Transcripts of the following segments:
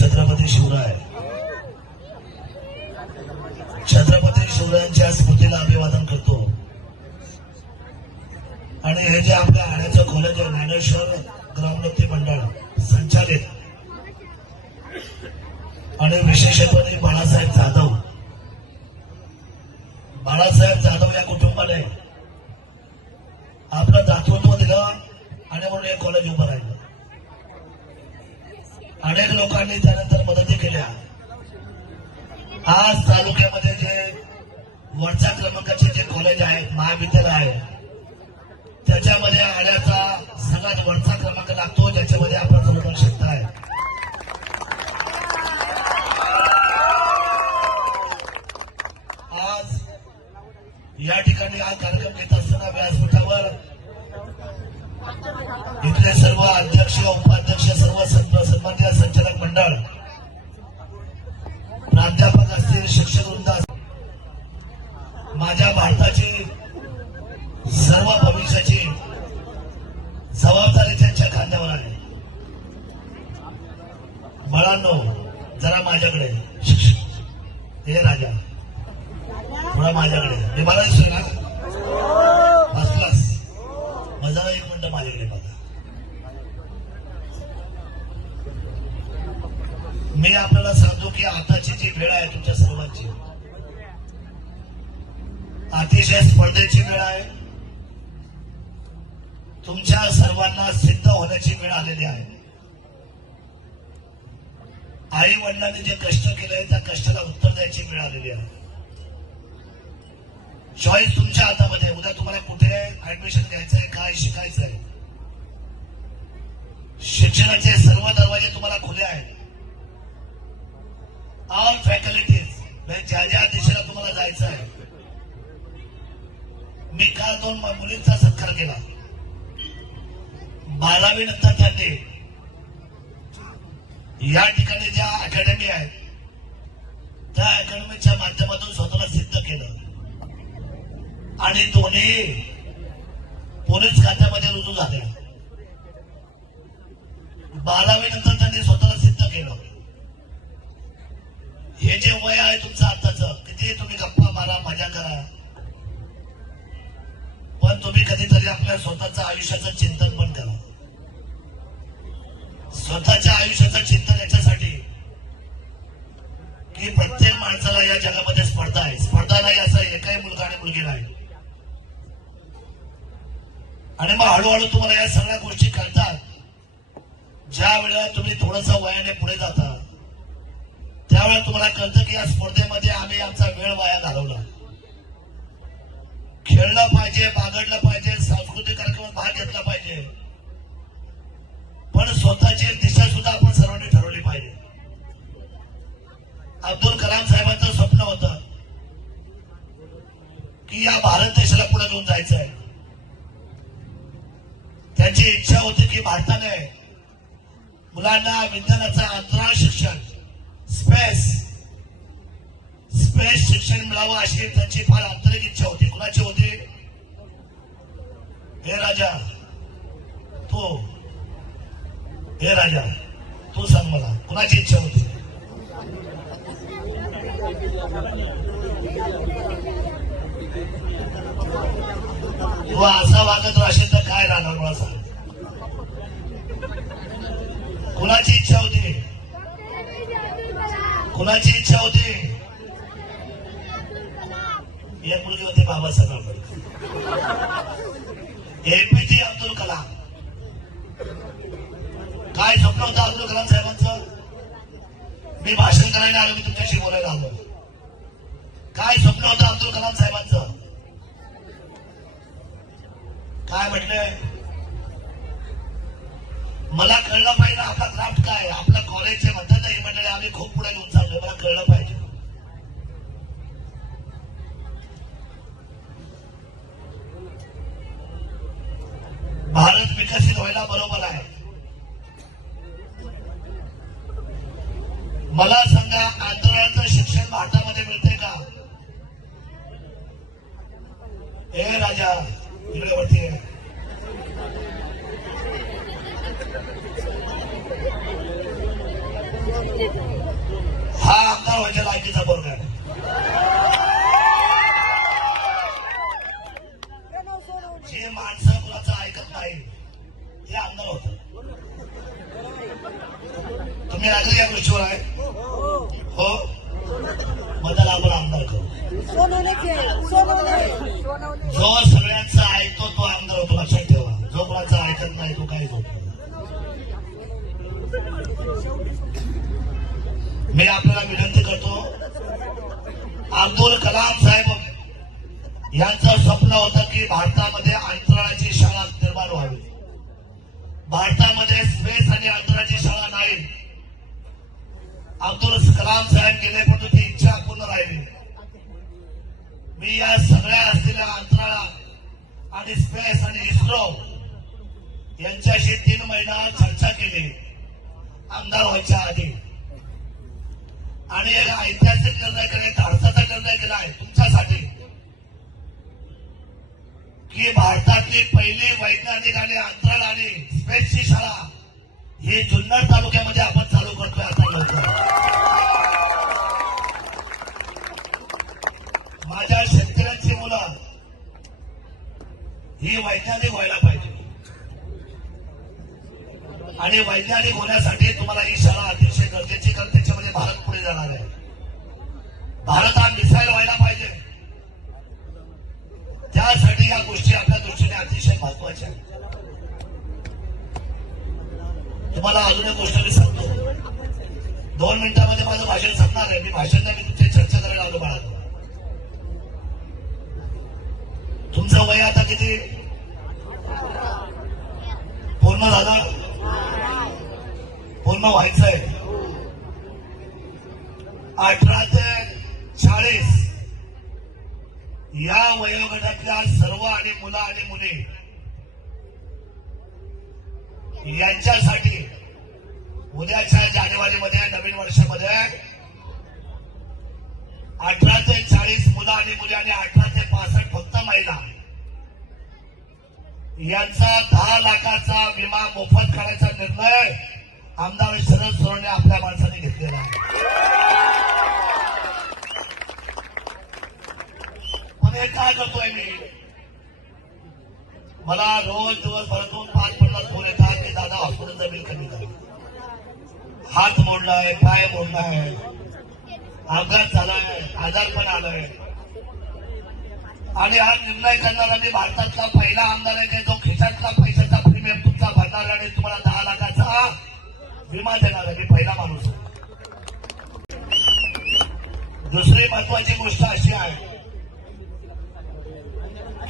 छत्रपती शिवराय. छत्रपती शिवरायांच्या स्मृतीला अभिवादन करतो. आणि हे जे आपल्या आण्याचं कॉलेज जे ज्ञानेश्वर ग्रामोन्नती मंडळ संचालित. आणि विशेषपणे बाळासाहेब जाधव. बाळासाहेब जाधव या कुटुंबाने आपलं दातृत्व दिलं आणि म्हणून हे कॉलेज उभं राहिलं. अनेक लोकांनी त्यानंतर मदती केल्या. आज तालुक्यामध्ये जे वरच्या क्रमांकाचे जे कॉलेज आहेत महाविद्यालय आहे त्याच्यामध्ये आल्याचा सगळ्यात वरचा क्रमांक लागतो ज्याच्यामध्ये आपण जवळपास शकता आहे. आज या ठिकाणी हा कार्यक्रम घेत असताना व्यासपीठावर इथले सर्व अध्यक्ष उपाध्यक्ष सर्व सन्मान्य संचालक मंडळ प्राध्यापक असतील शिक्षक वृंद असतील, माझ्या भारताची सर्व भविष्याची जबाबदारी त्यांच्या खांद्यावर आहे. बाळांनो जरा माझ्याकडे शिक्षक हे राजा थोडा माझ्याकडे मी मला दिसतोय ना फर्स्ट क्लास मजा एक मिनिट माझ्याकडे बघा मी आपल्याला सांगतो की आताची जी वेळ आहे तुमच्या सर्वांची अतिशय स्पर्धेची वेळ आहे. तुमच्या सर्वांना सिद्ध होण्याची वेळ आलेली आहे. आई वडिलांनी जे कष्ट केले त्या कष्टाला उत्तर द्यायची वेळ आलेली आहे. चॉईस तुमच्या हातामध्ये उद्या तुम्हाला कुठे ऍडमिशन घ्यायचंय काय शिकायचंय शिक्षणाचे सर्व दरवाजे तुम्हाला खुले आहेत. ऑल फॅकल्टीज म्हणजे ज्या ज्या दिशेला तुम्हाला जायचं आहे. मी काल दोन मुलींचा सत्कार केला. बारावी नंतर त्यांनी या ठिकाणी ज्या अकॅडमी आहेत त्या अकॅडमीच्या माध्यमातून स्वतःला सिद्ध केलं. आणि दोन्ही पोलीस खात्यामध्ये रुजू झाल्या बारावी नंतर त्यांनी स्वतःला सिद्ध केलं. हे जे वय आहे तुमचं आताच किती तुम्ही गप्पा मारा मजा करा. पण तुम्ही कधीतरी आपल्या स्वतःच्या आयुष्याचं चिंतन पण करा. स्वतःच्या आयुष्याचं चिंतन याच्यासाठी की प्रत्येक माणसाला या जगामध्ये स्पर्धा आहे. स्पर्धा नाही असं एकही मुलगा आणि मुलगी नाही. आणि मग हळूहळू तुम्हाला या सगळ्या गोष्टी कळतात. ज्या वेळेला तुम्ही थोडंसं वयाने पुढे जाता त्यावेळेला तुम्हाला कळतं की या स्पर्धेमध्ये आम्ही आमचा वेळ वाया घालवला. खेळलं पाहिजे बागडलं पाहिजे सांस्कृतिक कार्यक्रमात भाग घेतला पाहिजे. पण स्वतःची दिशा सुद्धा आपण सर्वांनी ठरवली पाहिजे. अब्दुल कलाम साहेबांचं स्वप्न होत की या भारत देशाला पुढे घेऊन जायचं आहे. त्यांची इच्छा होती की भारताने मुलांना विज्ञानाचं अंतराळ शिक्षण स्पेस स्पेस शिक्षण मिळावं अशी त्यांची फार आंतरिक इच्छा होती. कुणाची होती? हे राजा तो. हे राजा तू सांग मला कुणाची इच्छा होती? तू असा वागत राहशील तर काय राहणार मला सांग कुणाची इच्छा होती? कुणाची इच्छा होती? एक मुलगी होती बाबासाहेब आंबेडकर एपीजे अब्दुल कलाम. काय स्वप्न होतं अब्दुल कलाम साहेबांचं? मी भाषण करायला आलो मी तुमच्याशी बोलायला आलो. काय स्वप्न होतं अब्दुल कलाम साहेबांचं? काय म्हटलंय? मला कळलं पाहिजे आपला क्राफ्ट काय? आहे. आपलं कॉलेजचे म्हणतात ना, ही मंडळी आम्ही खूप पुढे घेऊन चाललोय. मला कळलं पाहिजे. भारत विकसित व्हायला बरोबर आहे. मला हा व्हायच्या लायकीचा पोरगा आहे. जे माणसं कुणाचं ऐकत नाही ते आमदार होत. तुम्ही रात्री या गोष्टीवर आहे? हो? मग त्याला आपण आमदार करू. जो सगळ्यांचा ऐकतो तो आमदार होतो लक्षात ठेवा. जो कोणाचा ऐकत नाही तो काही होत मी आपल्याला विनंती करतो अब्दुल कलाम साहेब यांचं स्वप्न होतं की भारतामध्ये अंतराळाची शाळा निर्माण व्हावी. भारतामध्ये स्पेस आणि अंतराची शाळा नाही. अब्दुल कलाम साहेब गेले परंतु ती इच्छा पूर्ण राहिली. मी या सगळ्या असलेल्या अंतराळा आणि स्पेस आणि इस्रो यांच्याशी तीन महिना चर्चा केली. आमदार व्हायच्या आधी. आणि याला ऐतिहासिक निर्णय केला अर्थाचा निर्णय केला आहे तुमच्यासाठी. की भारतातली पहिली वैज्ञानिक आणि अंतराळ आणि स्पेसची शाळा ही जुन्नर तालुक्यामध्ये आपण चालू करतोय आता लवकर. माझ्या शेतकऱ्यांची मुलं ही वैज्ञानिक व्हायला पाहिजे. आणि वैज्ञानिक होण्यासाठी तुम्हाला ही शाळा अतिशय गरजेची कारण त्याच्यामध्ये भारत पुढे जाणार आहे. भारत हा मिसाईल व्हायला पाहिजे. त्यासाठी या गोष्टी आपल्या दृष्टीने अतिशय महत्त्वाच्या तुम्हाला अजून एक गोष्ट मी सांगतो. दोन मिनिटांमध्ये माझं भाषण संपणार आहे. मी भाषण मी तुमची चर्चा करायला आलो बाळा. तुमचं वय आता किती पूर्ण झालं पूर्ण व्हायचंय अठरा ते चाळीस. या वयोगटातल्या सर्व आणि मुलं आणि मुली यांच्यासाठी उद्याच्या जानेवारीमध्ये नवीन वर्षामध्ये अठरा ते चाळीस मुलं आणि मुली आणि अठरा ते पासष्ट फक्त महिला यांचा दहा लाखाचा विमा मोफत करायचा निर्णय आमदार शरद सोरणे रोज दिवस भरतून पाच पन्नास फोन येतात की दादा हॉस्पिटलचा बिल कमी करा हात मोडलाय पाय मोडलाय अपघात झालाय आजार पण आलाय. आणि हा निर्णय करणारा मी भारतातला पहिला आमदार आहे की जो खिशातला पैशाचा प्रीमियम तुमचा भरणार आणि तुम्हाला दहा लाखाचा विमा देणार आहे मी पहिला माणूस आहे. दुसरी महत्वाची गोष्ट अशी आहे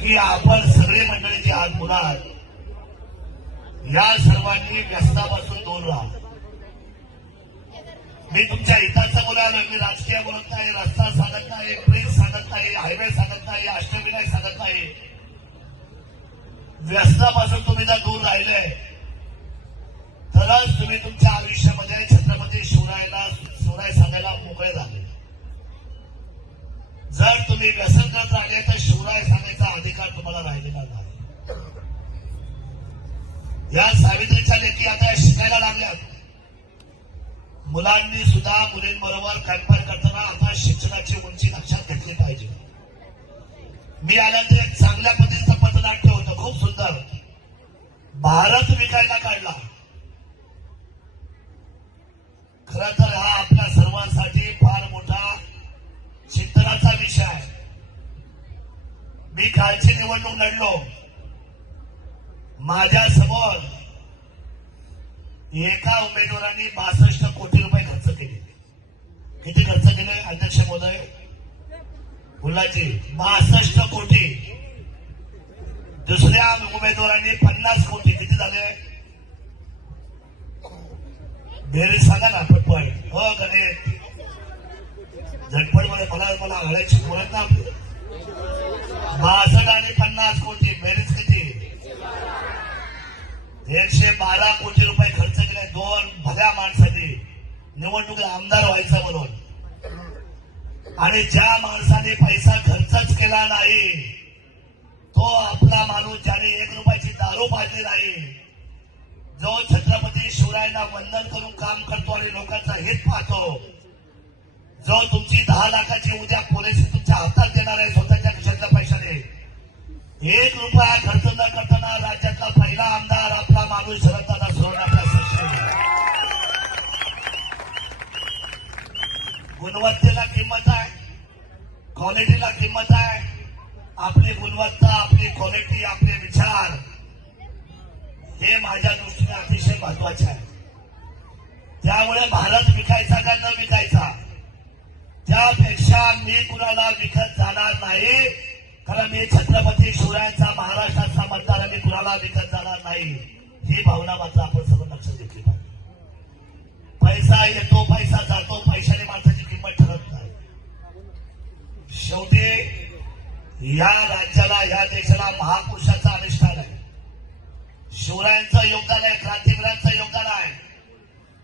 की आपण सगळे मंडळी जे आज मुलात. या सर्वांनी व्यस्तापासून दूर राहा. मी तुमच्या हिताचा बोलायला मी राजकीय बोलत नाही रस्ता सांगत नाही ब्रिज सांगत नाही हायवे सांगत नाही अष्टविनायक सांगत नाही. व्यस्तापासून तुम्ही जर दूर राहिले तरच तुम्ही तुमच्या आयुष्यामध्ये छत्रपती शिवरायला शिवराय सांगायला मोकळे झाले. जर तुम्ही व्यसन करत राहिले तर शिवराय सांगायचा अधिकार तुम्हाला राहिलेला नाही या सावित्रीच्या लेखी आता या शिकायला लागल्या मुलांनी सुद्धा मुलींबरोबर कंपेअर करताना आता शिक्षणाची उंची लक्षात घेतली पाहिजे. मी आल्यानंतर एक चांगल्या पद्धतीचं पथनाट्य होतं खूप सुंदर. भारत विकायला काढला. खर तर हा आपल्या सर्वांसाठी फार मोठा चिंतनाचा विषय आहे. मी कालची निवडणूक लढलो. माझ्यासमोर एका उमेदवारांनी बासष्ट कोटी रुपये खर्च केले. किती खर्च केले? अध्यक्ष महोदय? मुलाची बासष्ट कोटी. दुसऱ्या उमेदवारांनी पन्नास कोटी. किती झाले? बेरीज सांगा ना पटपट. हो गणेश झटपटमध्ये मला मला आळायची बोलत ना बासष्ट आणि पन्नास कोटी. बेरीज एकशे बारा कोटी रुपये खर्च केले दोन भल्या माणसाने. निवडणुकीत आमदार व्हायचं म्हणून. आणि ज्या माणसाने पैसा खर्चच केला नाही तो आपला माणूस ज्याने एक रुपयाची दारू पाजली नाही जो छत्रपती शिवरायांना वंदन करून काम करतो आणि लोकांचा हित पाहतो जो तुमची दहा लाखाची उद्या पोलीस तुमच्या हातात देणार आहे स्वतः एक रुपया खर्च न करताना राज्यातला पहिला आमदार आपला माणूस शरददादा सोडून आपल्या सक्षम गुणवत्तेला किंमत आहे. क्वालिटीला किंमत आहे. आपली गुणवत्ता आपली क्वालिटी आपले विचार हे माझ्या दृष्टीने अतिशय महत्त्वाचे आहे. त्यामुळे भारत विकायचा का न विकायचा? त्यापेक्षा मी कुणाला विकत जाणार नाही. कारण मी छत्रपती शिवरायांचा महाराष्ट्राचा मतदार आहे, मी कुणाला विकत जाणार नाही ही भावना मात्र आपण सर्व लक्ष घेतली पाहिजे. पैसा येतो पैसा जातो पैशाने माणसाची किंमत ठरत नाही. शेवटी या राज्याला या देशाला महापुरुषाचं अनुष्ठान आहे. शिवरायांचं योगदान आहे क्रांतिवीरांचं योगदान आहे.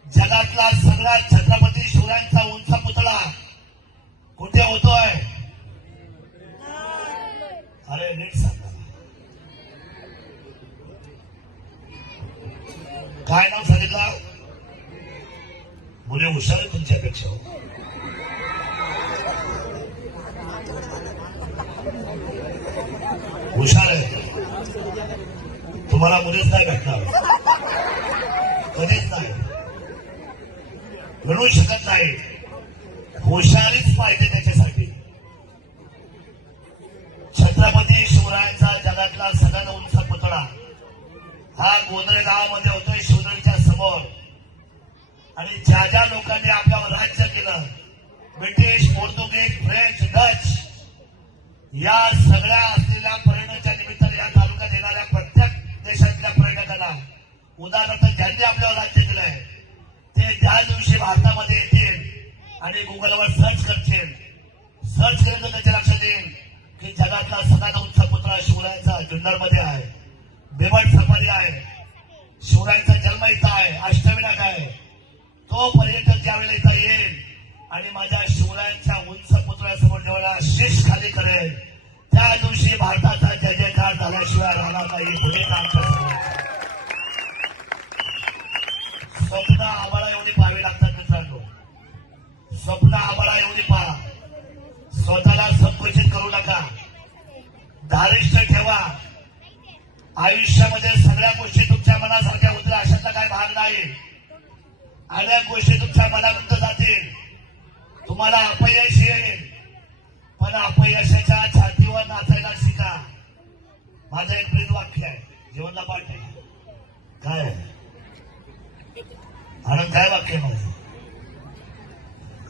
जगातला सगळ्यात छत्रपती शिवरायांचा उंच पुतळा कुठे होतोय अरे नीट सांगा काय नाव सांगितलं मुले हुशार आहे तुमच्यापेक्षा हुशार हो। आहे तुम्हाला मुलेच नाही भेटणार कधीच नाही म्हणू शकत नाही। हुशारीच पाहिजे त्याच्यासाठी। छत्रपती शिवरायांचा जगातला सगळ्यात उंच पुतळा हा गोंधळे गावामध्ये होतोय शिवरायांच्या आणि ज्या ज्या लोकांनी आपल्यावर राज्य केलं ब्रिटिश पोर्तुगीज फ्रेंच डच या सगळ्या असलेल्या पर्यटनाच्या निमित्ताने या तालुक्यात येणाऱ्या प्रत्येक देशातल्या पर्यटकांना उदाहरणार्थ ज्यांनी आपल्यावर राज्य केलंय ते त्या दिवशी भारतामध्ये येतील आणि गुगलवर सर्च करतील सर्च केलं तर त्याच्या लक्षात येईल की जगातला सगळ्यात उंच पुतळा शिवरायांचा जुन्नरमध्ये आहे बेबट सफारी आहे तो पर्यटक ज्यावेळेला येईल आणि माझ्या शिवरायांच्या उंच पुतळ्यासमोर जेव्हा शीश खाली करेल त्या दिवशी भारताचा जय जयकार झाल्याशिवाय राहणार नाही भूमिका स्वप्न आम्हाला एवढी पाहावी लागतात मित्रांनो. स्वप्न आम्हाला एवढी पहा. स्वतःला संकुचित करू नका. धारिष्ट ठेवा. आयुष्यामध्ये सगळ्या गोष्टी तुमच्या मनासारख्या होतील अशातला काही भाग नाही. अनेक गोष्टी तुमच्या मनाविरुद्ध जातील. तुम्हाला अपयश येईल. पण अपयशाच्या छातीवर नाचायला शिका. माझं एक प्रेत वाक्य आहे. जीवनला पाठ आहे. काय? आनंद काय वाक्य आहे माझं?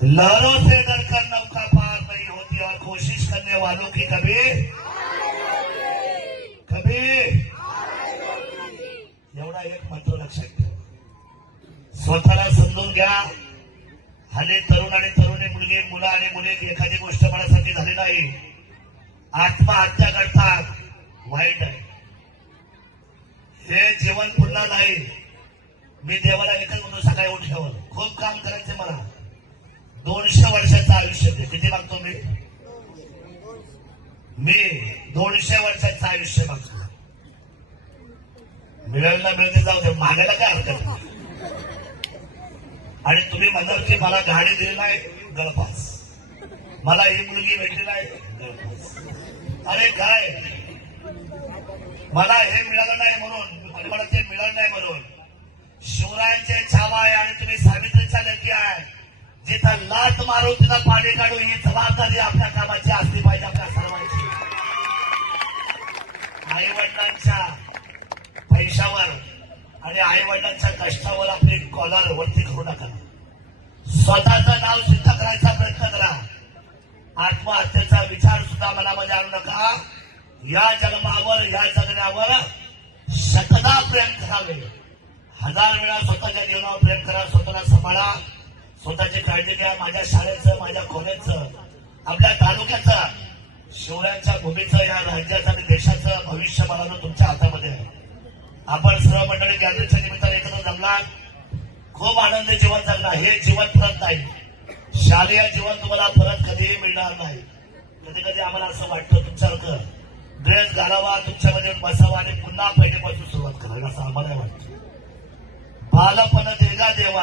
लहरों से डरकर नौका पार नहीं होती और कोशिश करने वालों की कभी एवढा एक मंत्र लक्षात ठेवा स्वतःला समजून घ्या. हल्ली तरुण आणि तरुणी मुलगी मुलं आणि मुली एखादी गोष्ट मनासाठी झाली नाही. आत्महत्या करतात. वाईट आहे. हे जीवन पुन्हा नाही. मी देवाला एकच म्हणून सकाळी उठल्यावर खूप काम करायचं मला. दोनशे वर्षाचं आयुष्य ते किती मागतो मी? मी दोनशे वर्षाचं आयुष्य मागतो. मिळायला मिळते जाऊ दे. मागायला काय हरकत? आणि तुम्ही म्हणतात की मला गाडी दिलेला आहे गळपास मला ही मुलगी भेटलेला नाही गळपास अरे काय? मला हे मिळालं नाही म्हणून मला ते मिळालं नाही म्हणून. शिवरायांचे छावा आहे आणि तुम्ही सावित्रीच्या लकी आहे. जिथं लाट मारू तिथं पाणी काढू ही जबाबदारी आपल्या कामाची असली पाहिजे आपल्या सर्वांची. आई वडिलांच्या पैशावर आणि आई वडिलांच्या कष्टावर आपली कॉलर वरती करू नका. स्वतःचं नाव सिद्ध करायचा प्रयत्न करा. आत्महत्येचा विचार सुद्धा मनामध्ये आणू नका. या जन्मावर या जगण्यावर शतदा प्रेम करावे. हजार वेळा स्वतःच्या जीवनावर प्रेम करा स्वतःला सांभाळा. स्वतःची काळजी घ्या माझ्या शाळेचं माझ्या कॉलेजचं आपल्या तालुक्याचं शिवरायांच्या भूमीचं या राज्याचं आणि देशाचं भविष्य मला तुमच्या हातामध्ये आहे. आपण सर्व मंडळी गॅदरिंगच्या निमित्ताने एकत्र जमला खूप आनंदी जीवन जगला हे जीवन परत नाही. शालेय जीवन तुम्हाला परत कधीही मिळणार नाही. कधी कधी आम्हाला असं वाटतं तुमच्यासारखं ड्रेस घालावा तुमच्यामध्ये बसावा आणि पुन्हा पहिल्यापासून सुरुवात करावी असं आम्हाला वाटतं. बालपण देगा देवा